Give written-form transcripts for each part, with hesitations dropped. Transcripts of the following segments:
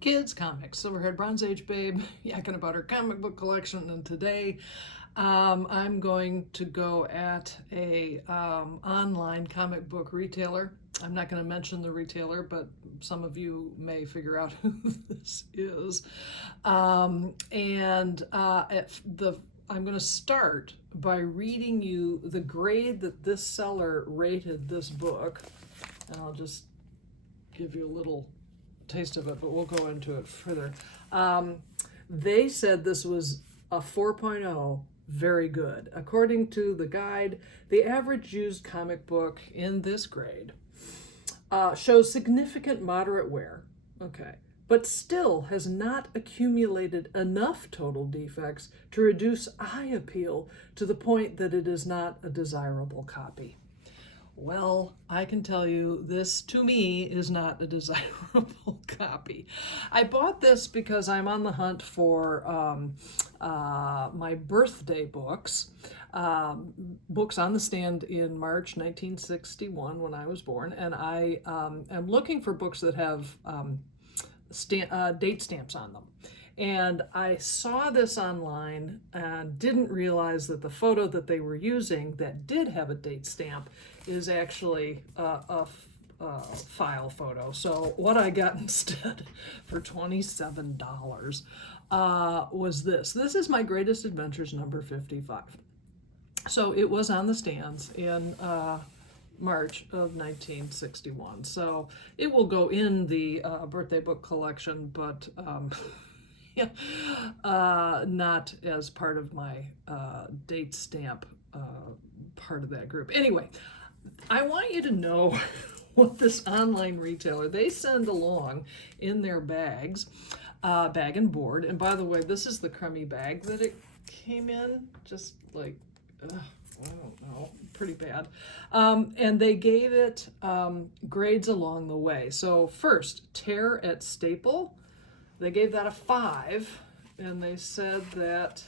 Kids Comics, Silverhaired Bronze Age Babe, yakking about her comic book collection, and today I'm going to go at a online comic book retailer. I'm not going to mention the retailer, but some of you may figure out who this is. I'm going to start by reading you the grade that this seller rated this book, and I'll just give you a little taste of it, but we'll go into it further. They said this was a 4.0, very good. According to the guide, the average used comic book in this grade shows significant moderate wear, okay, but still has not accumulated enough total defects to reduce eye appeal to the point that it is not a desirable copy. Well, I can tell you this, to me, is not a desirable copy. I bought this because I'm on the hunt for my birthday books, books on the stand in March 1961 when I was born, and I am looking for books that have date stamps on them. And I saw this online and didn't realize that the photo that they were using that did have a date stamp is actually a file photo. So what I got instead for $27 was this. This is My Greatest Adventures number 55. So it was on the stands in March of 1961. So it will go in the birthday book collection, but not as part of my date stamp part of that group. Anyway, I want you to know what this online retailer, they send along in their bags, bag and board. And by the way, this is the crummy bag that it came in, just like, I don't know, pretty bad. And they gave it grades along the way. So first, tear at staple. They gave that a 5, and they said that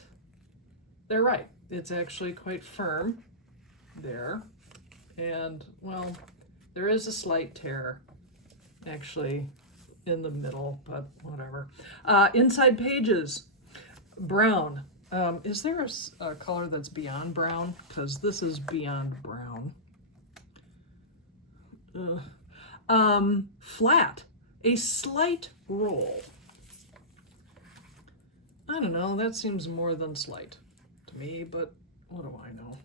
they're right. It's actually quite firm there. And, well, there is a slight tear actually in the middle, but whatever. Inside pages, brown. Is there a color that's beyond brown? Because this is beyond brown. Flat, a slight roll. I don't know, that seems more than slight to me, but what do I know?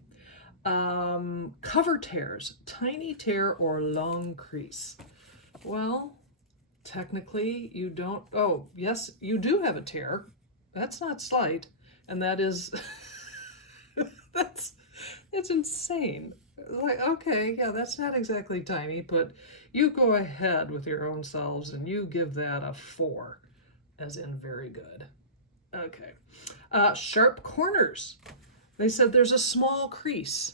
Cover tears, tiny tear or long crease. Well, technically you don't, oh, yes, you do have a tear. That's not slight, and that is, that's insane. Like, okay, yeah, that's not exactly tiny, but you go ahead with your own selves and you give that a 4, as in very good. Okay. Sharp corners. They said there's a small crease.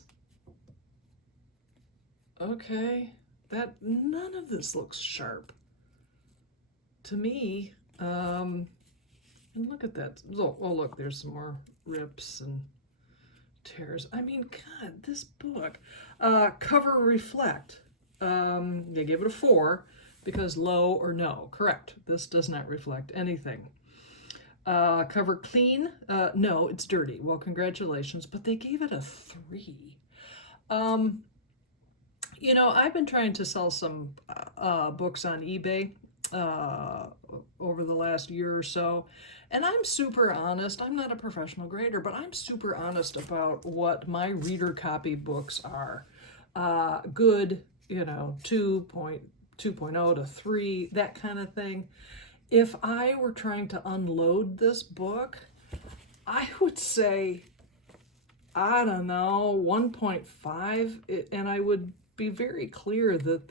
Okay. None of this looks sharp to me. And look at that. Oh, look, there's some more rips and tears. I mean, God, this book. Cover reflect. They gave it a 4 because low or no. Correct. This does not reflect anything. Cover clean. No, it's dirty. Well, congratulations, but they gave it a 3. You know, I've been trying to sell some books on eBay over the last year or so, and I'm super honest. I'm not a professional grader, but I'm super honest about what my reader copy books are. Good, you know, 2.0 to 3, that kind of thing. If I were trying to unload this book, I would say, I don't know, 1.5, and I would be very clear that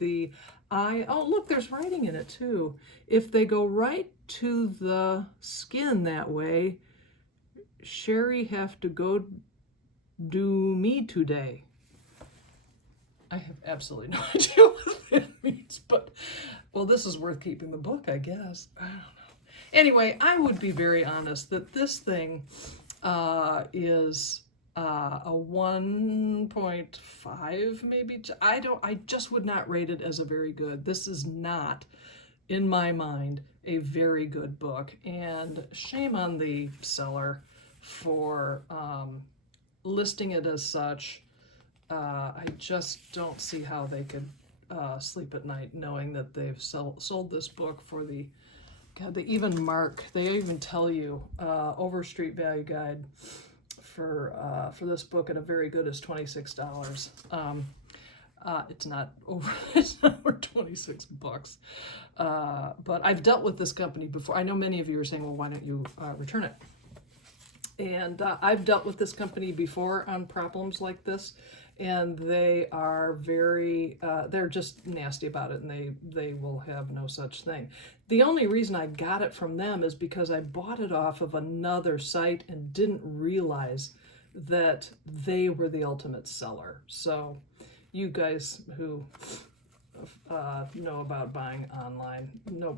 oh, look, there's writing in it too. If they go right to the skin that way, Sherry have to go do me today. I have absolutely no idea what that means, but, well, this is worth keeping the book, I guess. I don't know. Anyway, I would be very honest that this thing is a 1.5 maybe. I just would not rate it as a very good. This is not in my mind, a very good book. And shame on the seller for listing it as such. I just don't see how they could sleep at night knowing that they've sold this book for the, God, they even tell you, Overstreet Value Guide for this book at a very good is $26. It's not over, it's not over 26 bucks. But I've dealt with this company before. I know many of you are saying, well, why don't you return it? And I've dealt with this company before on problems like this, and they are very, they're just nasty about it, and they will have no such thing. The only reason I got it from them is because I bought it off of another site and didn't realize that they were the ultimate seller. So you guys who know about buying online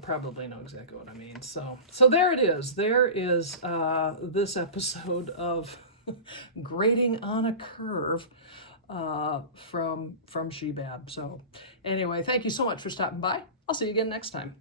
probably know exactly what I mean. So there it is. There is this episode of Grading on a Curve from Shebab. So anyway, thank you so much for stopping by. I'll see you again next time.